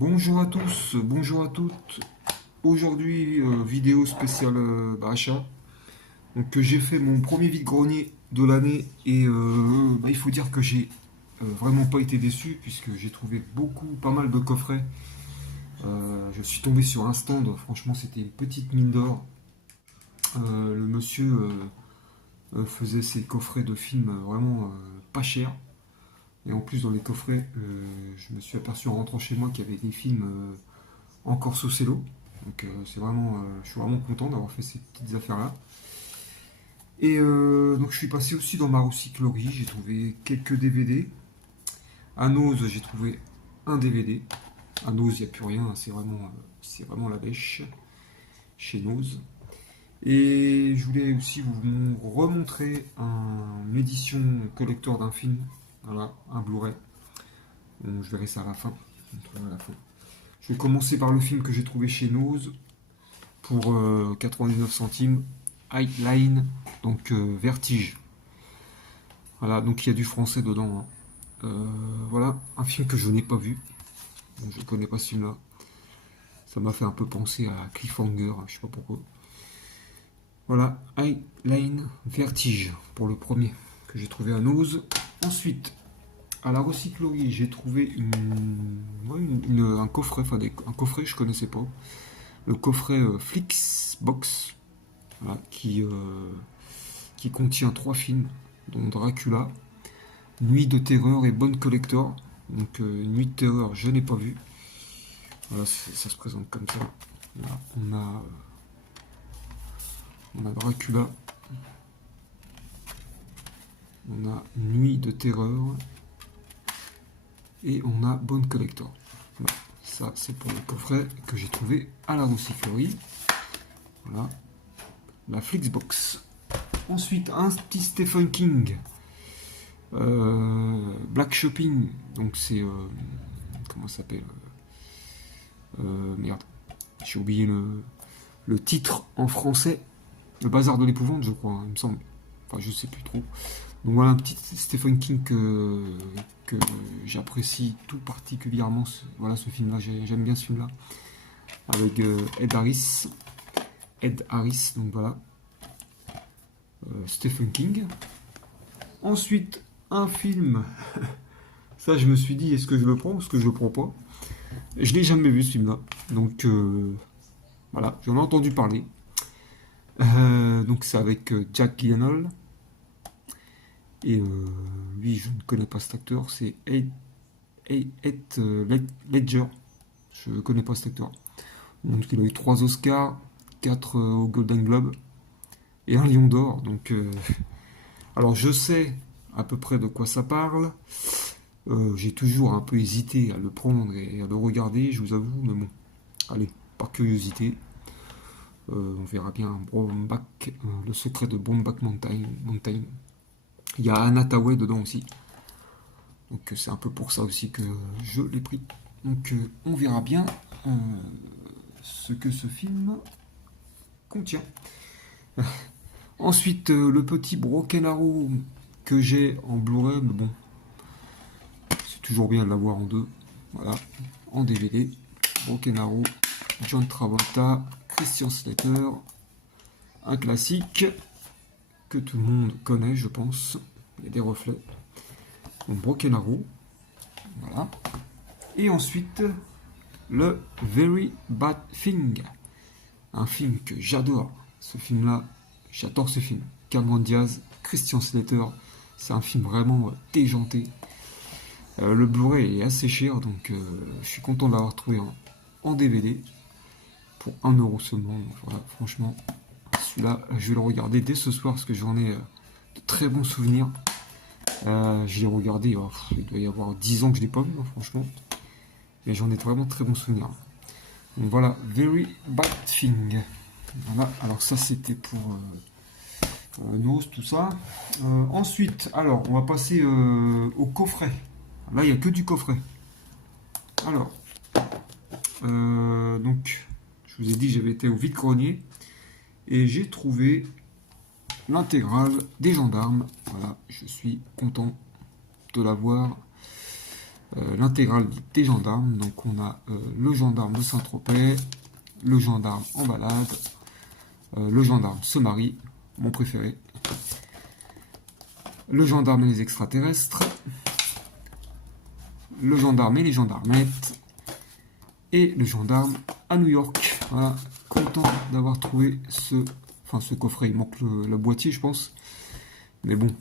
Bonjour à tous, bonjour à toutes. Aujourd'hui, vidéo spéciale achat. Donc, j'ai fait mon premier vide-grenier de l'année et il faut dire que j'ai vraiment pas été déçu puisque j'ai trouvé pas mal de coffrets. Je suis tombé sur un stand, franchement, c'était une petite mine d'or. Le monsieur faisait ses coffrets de films vraiment pas chers. Et en plus, dans les coffrets, je me suis aperçu en rentrant chez moi qu'il y avait des films encore sous cello. Donc je suis vraiment content d'avoir fait ces petites affaires-là. Et donc je suis passé aussi dans ma recyclerie, j'ai trouvé quelques DVD. À Nose, j'ai trouvé un DVD. À Nose, il n'y a plus rien, c'est vraiment la bêche chez Nose. Et je voulais aussi vous remontrer une édition collector d'un film, voilà, un Blu-ray. Bon, je verrai ça à la fin. Je vais commencer par le film que j'ai trouvé chez Nose pour 99 centimes. Line, donc Vertige. Voilà, donc il y a du français dedans, hein. Voilà, un film que je n'ai pas vu. Donc, je connais pas ce film-là. Ça m'a fait un peu penser à Cliffhanger, je sais pas pourquoi. Voilà, Line Vertige pour le premier que j'ai trouvé à Nose. Ensuite, à la recyclerie, j'ai trouvé un coffret, un coffret je connaissais pas. Le coffret Flixbox, voilà, qui contient 3 films, dont Dracula, Nuit de terreur et Bonne Collector. Donc Nuit de terreur, je n'ai pas vu. Voilà, ça se présente comme ça. Là, on a Dracula. On a Nuit de terreur. Et on a Bonne Collector. Voilà, ça c'est pour le coffret que j'ai trouvé à la recyclerie. Voilà, la Flixbox. Ensuite, un petit Stephen King. Black Shopping, donc c'est comment ça s'appelle, merde, j'ai oublié le titre en français. Le bazar de l'épouvante, je crois, hein, il me semble. Enfin, je sais plus trop. Donc voilà un petit Stephen King que j'apprécie tout particulièrement. Voilà ce film-là, j'aime bien ce film-là avec Ed Harris. Donc voilà, Stephen King. Ensuite, un film. Ça, je me suis dit, est-ce que je le prends ou est-ce que je le prends pas? Je l'ai jamais vu ce film-là. Donc voilà, j'en ai entendu parler. Donc c'est avec Jack Gyllenhaal. Et lui, je ne connais pas cet acteur. C'est Heath Ledger. Je ne connais pas cet acteur. Donc il a eu 3 Oscars, 4 au Golden Globe et un Lion d'Or. Donc alors je sais à peu près de quoi ça parle. J'ai toujours un peu hésité à le prendre et à le regarder, je vous avoue, mais bon, allez, par curiosité, on verra bien le secret de Brokeback Mountain. Il y a Anna Tawai dedans aussi, donc c'est un peu pour ça aussi que je l'ai pris. Donc on verra bien ce que ce film contient. Ensuite, le petit Broken Arrow que j'ai en Blu-ray, mais bon, c'est toujours bien de l'avoir en deux. Voilà, en DVD. Broken Arrow, John Travolta, Christian Slater, un classique que tout le monde connaît, je pense. Il y a des reflets. Donc Broken Arrow, voilà. Et ensuite, le Very Bad Thing, un film que j'adore. Ce film-là, j'adore ce film. Cameron Diaz, Christian Slater, c'est un film vraiment déjanté. Le Blu-ray est assez cher, donc je suis content de l'avoir trouvé en DVD pour 1€ seulement. Donc, voilà, franchement, celui-là, je vais le regarder dès ce soir parce que j'en ai de très bons souvenirs. Je l'ai regardé, il doit y avoir 10 ans que je ne l'ai pas vu, hein, franchement. Mais j'en ai vraiment très bons souvenirs. Donc voilà, Very Bad Thing. Voilà, alors ça c'était pour Nose, tout ça. Ensuite, alors on va passer au coffret. Là, il n'y a que du coffret. Alors, donc, je vous ai dit, j'avais été au vide-grenier et j'ai trouvé l'intégrale des gendarmes. Voilà, je suis content de l'avoir. l'intégrale des gendarmes. Donc on a le gendarme de Saint-Tropez, le gendarme en balade, le gendarme se marie, mon préféré, le gendarme et les extraterrestres, le gendarme et les gendarmettes, et le gendarme à New York. Voilà, content d'avoir trouvé ce coffret. Il manque le boîtier, je pense. Mais bon,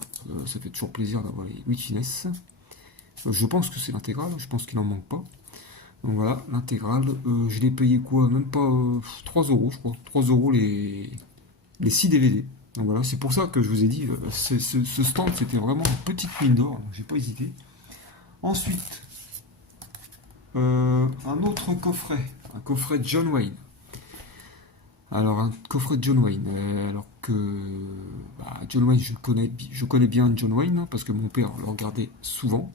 ça fait toujours plaisir d'avoir les 8 finesses. Je pense que c'est l'intégrale, je pense qu'il n'en manque pas. Donc voilà, l'intégrale. Je l'ai payé quoi? Même pas 3 euros, je crois. 3 euros les 6 DVD. Donc voilà, c'est pour ça que je vous ai dit, ce stand c'était vraiment une petite mine d'or, donc j'ai pas hésité. Ensuite, un autre coffret, un coffret de John Wayne. Alors, un coffret de John Wayne. Alors que John Wayne, je connais bien John Wayne, hein, parce que mon père le regardait souvent.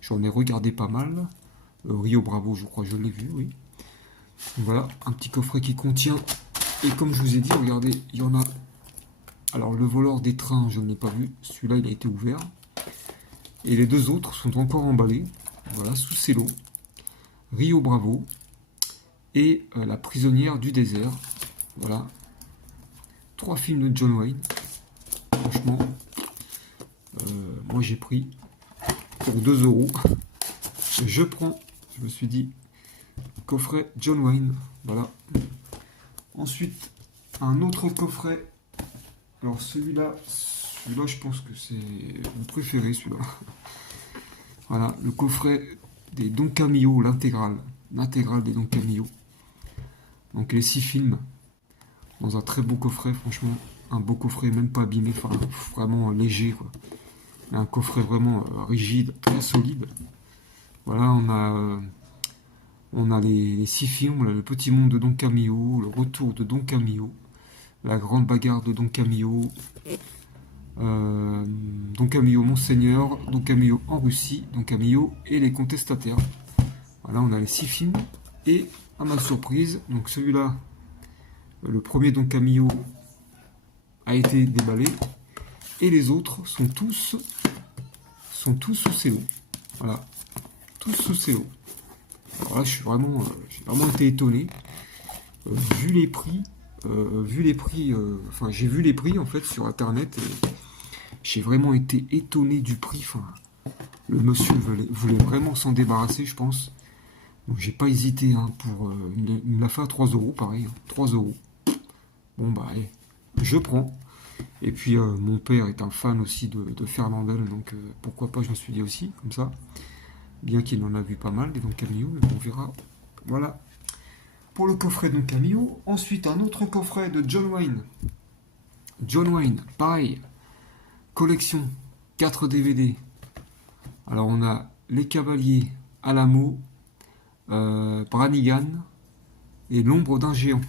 J'en ai regardé pas mal. Rio Bravo, je crois, je l'ai vu, oui. Donc voilà, un petit coffret qui contient. Et comme je vous ai dit, regardez, il y en a. Alors, le voleur des trains, je ne l'ai pas vu. Celui-là, il a été ouvert. Et les deux autres sont encore emballés. Voilà, sous cello. Rio Bravo. Et La prisonnière du désert. Voilà. 3 films de John Wayne. Franchement, moi j'ai pris pour 2 euros. Je prends, je me suis dit, coffret John Wayne. Voilà. Ensuite, un autre coffret. Alors celui-là, je pense que c'est mon préféré, celui-là. Voilà, le coffret des Don Camillo, l'intégrale des Don Camillo. Donc les 6 films. Dans un très beau coffret, franchement, un beau coffret, même pas abîmé, enfin vraiment léger, quoi. Un coffret vraiment rigide, très solide. Voilà, on a les 6 films, là, le petit monde de Don Camillo, le retour de Don Camillo, la grande bagarre de Don Camillo, Don Camillo Monseigneur, Don Camillo en Russie, Don Camillo et les contestataires. Voilà, on a les 6 films, et à ma surprise, donc celui-là, le premier Don Camillo a été déballé et les autres sont tous sous cello. Voilà, tous sous cello. Alors là, j'ai vraiment été étonné. Vu les prix, j'ai vu les prix en fait sur internet et j'ai vraiment été étonné du prix. Enfin, le monsieur voulait vraiment s'en débarrasser, je pense. Donc j'ai pas hésité hein, il me l'a fait à 3 euros, pareil, 3 euros. Bon bah allez, je prends. Et puis mon père est un fan aussi de Fernandel, donc pourquoi pas, je me suis dit aussi, comme ça. Bien qu'il en a vu pas mal, des Don Camillo, mais on verra. Voilà, pour le coffret Don Camillo. Ensuite, un autre coffret de John Wayne. John Wayne, pareil, collection, 4 DVD. Alors on a Les Cavaliers, Alamo, Branigan et L'ombre d'un géant.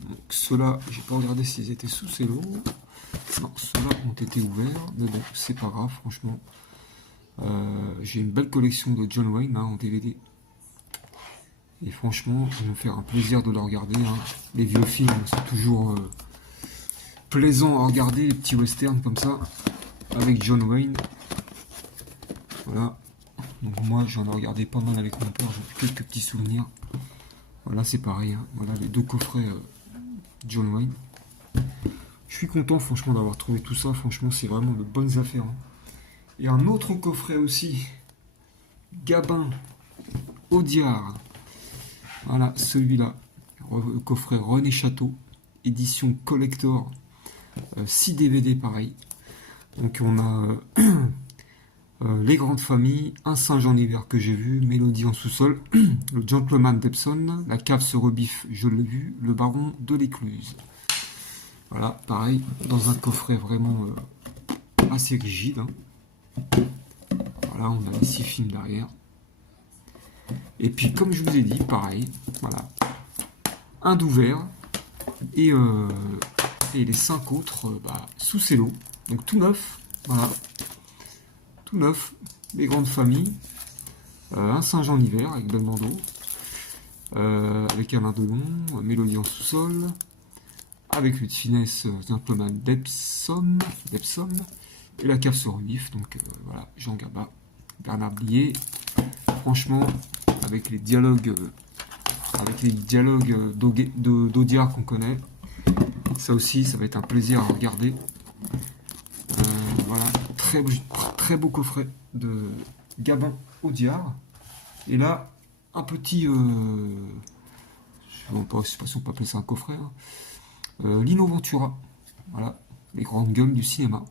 Donc ceux-là, j'ai pas regardé s'ils étaient sous cello. Non, ceux-là ont été ouverts, mais bon, c'est pas grave, franchement. J'ai une belle collection de John Wayne hein, en DVD. Et franchement, ça va me faire un plaisir de le regarder. Hein. Les vieux films, c'est toujours plaisant à regarder, les petits westerns comme ça, avec John Wayne. Voilà. Donc moi, j'en ai regardé pas mal avec mon père, j'ai quelques petits souvenirs. Voilà, c'est pareil. Hein. Voilà les 2 coffrets John Wayne. Je suis content franchement d'avoir trouvé tout ça. Franchement, c'est vraiment de bonnes affaires. Hein. Et un autre coffret aussi. Gabin, Audiard. Voilà, celui-là. Le coffret René Château. Édition collector. 6 DVD pareil. Donc on a Les Grandes Familles, Un singe en hiver que j'ai vu, Mélodie en sous-sol, Le Gentleman d'Epsom, La cave se rebiffe, je l'ai vu, Le Baron de l'Écluse. Voilà, pareil, dans un coffret vraiment assez rigide. Hein. Voilà, on a les 6 films derrière. Et puis, comme je vous ai dit, pareil, voilà, un d'ouvert et les 5 autres sous cello. Donc tout neuf, voilà. Tout neuf, Les Grandes Familles, Un singe en hiver avec Belmondo, avec Alain Delon, Mélodie en sous-sol, avec Louis de Finesse, Gentleman d'Epsom, et La cave se rebiffe, donc voilà, Jean Gabin, Bernard Blier, franchement, avec les dialogues d'Audiard qu'on connaît, ça aussi, ça va être un plaisir à regarder. Voilà, très beau coffret de Gabin Audiard. Et là, un petit, je ne sais pas si on peut appeler ça un coffret, hein. Lino Ventura, voilà, les grandes gueules du cinéma.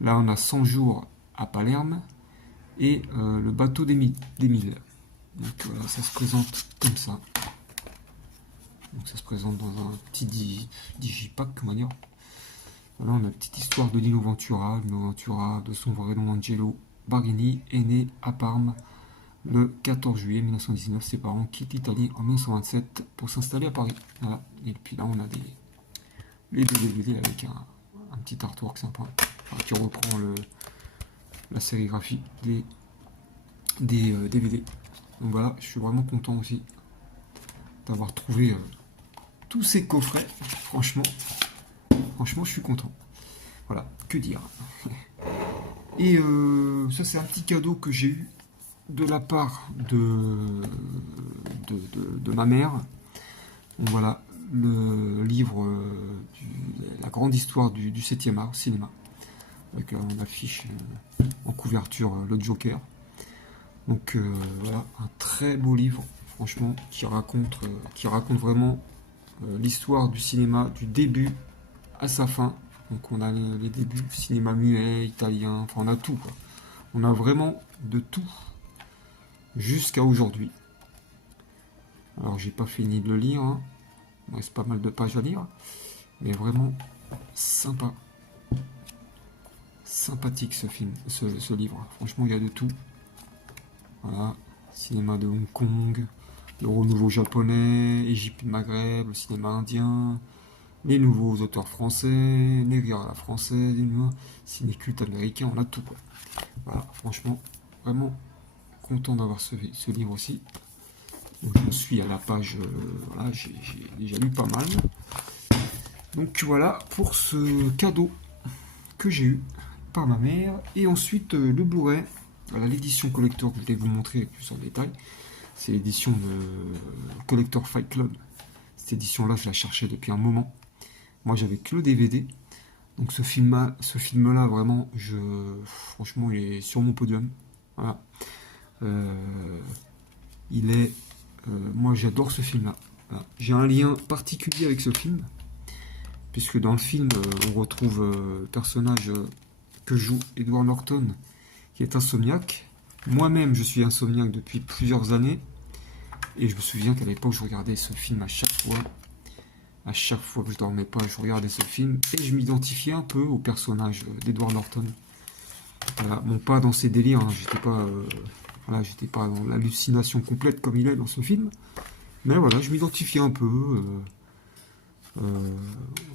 Là, on a 100 jours à Palerme et le bateau d'Émile. Donc voilà, ça se présente comme ça. Donc ça se présente dans un petit digipack, comment dire. Voilà, on a une petite histoire de Lino Ventura. Lino Ventura, de son vrai nom Angelo Barghini, est né à Parme le 14 juillet 1919. Ses parents quittent l'Italie en 1927 pour s'installer à Paris. Voilà. Et puis là, on a les deux DVD avec un petit artwork sympa, enfin, qui reprend la sérigraphie des DVD. Donc voilà, je suis vraiment content aussi d'avoir trouvé tous ces coffrets. Franchement, je suis content. Voilà, que dire. Et ça, c'est un petit cadeau que j'ai eu de la part de ma mère. Donc voilà, le livre La grande histoire du 7e art, cinéma. Avec on affiche en couverture le Joker. Donc voilà, un très beau livre, franchement, qui raconte vraiment l'histoire du cinéma, du début à sa fin. Donc on a les débuts, cinéma muet, italien, enfin on a tout, quoi. On a vraiment de tout jusqu'à aujourd'hui. Alors j'ai pas fini de le lire, hein. Il reste pas mal de pages à lire, mais vraiment sympa. Sympathique ce livre. Franchement, il y a de tout. Voilà, cinéma de Hong Kong, le renouveau japonais, Égypte et Maghreb, le cinéma indien, les nouveaux auteurs français, les guerres à la française, ciné culte américain, on a tout, quoi. Voilà, franchement, vraiment content d'avoir ce livre aussi. Donc je suis à la page, voilà, j'ai déjà lu pas mal. Donc voilà pour ce cadeau que j'ai eu par ma mère. Et ensuite le Blu-ray, voilà, l'édition collector que je vais vous montrer avec plus en détail. C'est l'édition de Collector Fight Club. Cette édition-là, je la cherchais depuis un moment. Moi, j'avais que le DVD. Donc ce film-là, vraiment, franchement, il est sur mon podium. Voilà. Moi, j'adore ce film-là. Voilà. J'ai un lien particulier avec ce film, puisque dans le film, on retrouve le personnage que joue Edward Norton, qui est insomniaque. Moi-même, je suis insomniaque depuis plusieurs années, et je me souviens qu'à l'époque, je regardais ce film à chaque fois. À chaque fois que je dormais pas, je regardais ce film, et je m'identifiais un peu au personnage d'Edward Norton. Voilà. Bon, pas dans ses délires, hein. J'étais pas dans l'hallucination complète comme il est dans ce film, mais voilà, je m'identifiais un peu au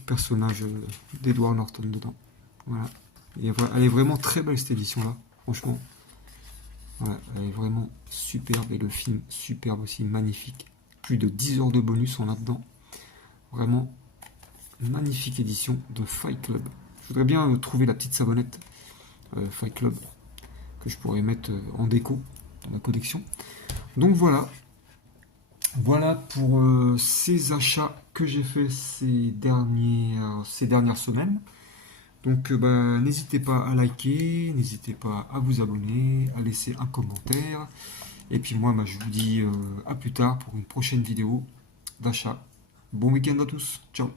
personnage d'Edward Norton dedans. Voilà. Et elle est vraiment très belle cette édition-là, franchement. Voilà, elle est vraiment superbe, et le film superbe aussi, magnifique. Plus de 10 heures de bonus on a dedans. Vraiment magnifique édition de Fight Club. Je voudrais bien trouver la petite savonnette Fight Club que je pourrais mettre en déco dans la collection. Donc voilà. Voilà pour ces achats que j'ai fait ces dernières semaines. Donc n'hésitez pas à liker, n'hésitez pas à vous abonner, à laisser un commentaire. Et puis moi, je vous dis à plus tard pour une prochaine vidéo d'achat. Bon week-end à tous, ciao.